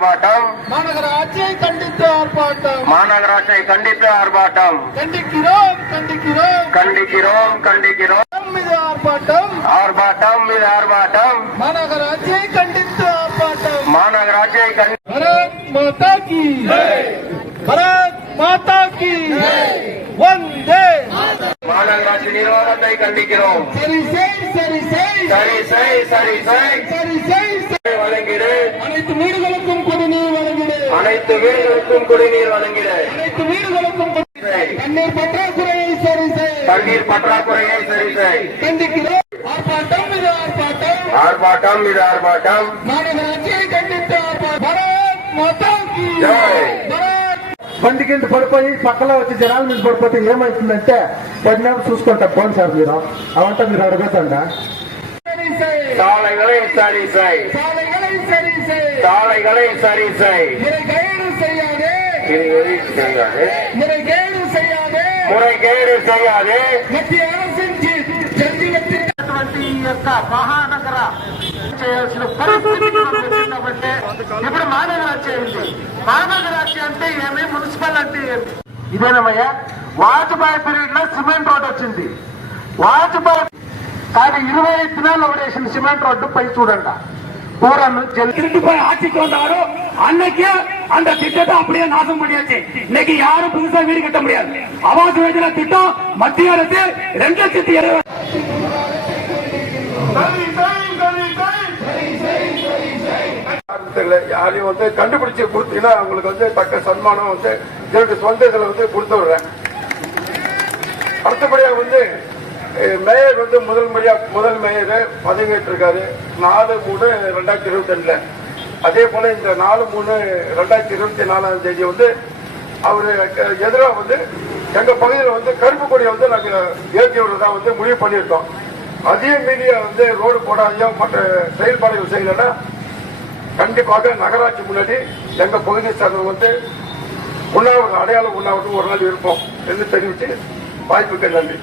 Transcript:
ஆர்ப்பாட்டம். மாநகராட்சியை கண்டித்து ஆர்ப்பாட்டம். மாநகராட்சியை கண்டித்து ஆர்ப்பாட்டம். கண்டிக்கிறோம் கண்டிக்கிறோம் கண்டிக்கிறோம் கண்டிக்கிறோம். மீது ஆர்ப்பாட்டம். ஆர்ப்பாட்டம் மீது ஆர்ப்பாட்டம். மாநகராட்சியை கண்டித்து ஆர்ப்பாட்டம். மாநகராட்சியை பாரத் மாதா கி பாரத் மாதா கி வந்தே. மாநகராட்சி நிர்வாகத்தை கண்டிக்கிறோம். சரி செய் சரி செய் சரி செய் சரி செய் சரி செய் வழங்கிடு. அனைத்து வீடுகளுக்கும் குடிநீர் வழங்கிடு. அனைத்து வீடுகளுக்கும் குடிநீர் வழங்கிடு. அனைத்து வீடுகளுக்கும் தண்ணீர் பற்றாக்குறையை சரி செய். தண்ணீர் பற்றாக்குறையை சரி செய். கண்டிக்கிறோம். ஆர்ப்பாட்டம் மீது ஆர்ப்பாட்டம். ஆர்ப்பாட்டம் மீது ஆர்ப்பாட்டம். మానవరాజ్యం ఖండిత భారత్ మాతా కీ జై. బండి కింద పడిపోయి పక్కలో వచ్చి జనాల మీద పడిపోతే ఏమవుతుందంటే పడినప్పుడు చూసుకుంటా ఫోన్ సార్ మీరు అవంతా మీరు అడగొద్దండా. சாலைகளை சரி செய். சாலைகளை சரி செய். சாலைகளை சரி செய். முறைகேடு செய்யாதே. முறைகேடு செய்யாதே. முறைகேடு செய்யாதே. முறைகேடு செய்யாதே. మధ్య ఆలస్యం జరిగినటువంటి ఈ యొక్క మహానగర చేయాల్సిన పరిస్థితికి వచ్చిందంటే ఇప్పుడు మానవరాజ్యం అయింది. మానవరాజ్యం అంటే ఏమి, మున్సిపల్ అంటే ఏమి? ఇదేనమయ్యా వాజ్పేయి పీరియడ్ లో సిమెంట్ రోడ్ వచ్చింది. వాజ్పేయి కానీ 25 దినాలు వేసిన సిమెంట్ రోడ్డు పై చూడండి பூரான்னு திருட்டு போய் ஆட்சிக்கு வந்தாரோ அன்னைக்கு அந்த திட்டத்தை அப்படியே நாசம் பண்ணியாச்சு. இன்னைக்கு யாரும் புதுசா வீடு கட்ட முடியாது. ஆவாஸ் யோஜனா திட்டம் மத்திய அரசு 2,70,000 யாரையும் வந்து கண்டுபிடிச்சு கொடுத்தீங்கன்னா அவங்களுக்கு வந்து தக்க சன்மானம் வந்து என்னுடைய சொந்த இதுல வந்து கொடுத்து விடுறேன். அடுத்தபடியாக வந்து மேயர் வந்து முதல் மேயர் பதவியேற்றிருக்காரு 4/3/2022. அதே போல இந்த 4/3/2024 வந்து அவரு எதிராக வந்து எங்க பகுதியில் வந்து கருப்பு கொடியை வந்து நாங்க ஏற்றி விடுறதா வந்து முடிவு பண்ணியிருக்கோம். அதையும் மீறிய வந்து ரோடு போடாதையோ மற்ற செயல்பாடுகள் செய்யலன்னா கண்டிப்பாக நகராட்சி முன்னாடி எங்க பகுதியை சார்ந்தவங்க வந்து உண்ணாவிரதம் அடையாளம் உண்ணாவிரதம் ஒரு நாள் இருப்போம் என்று தெரிவித்து வாய்ப்புக்கு நன்றி.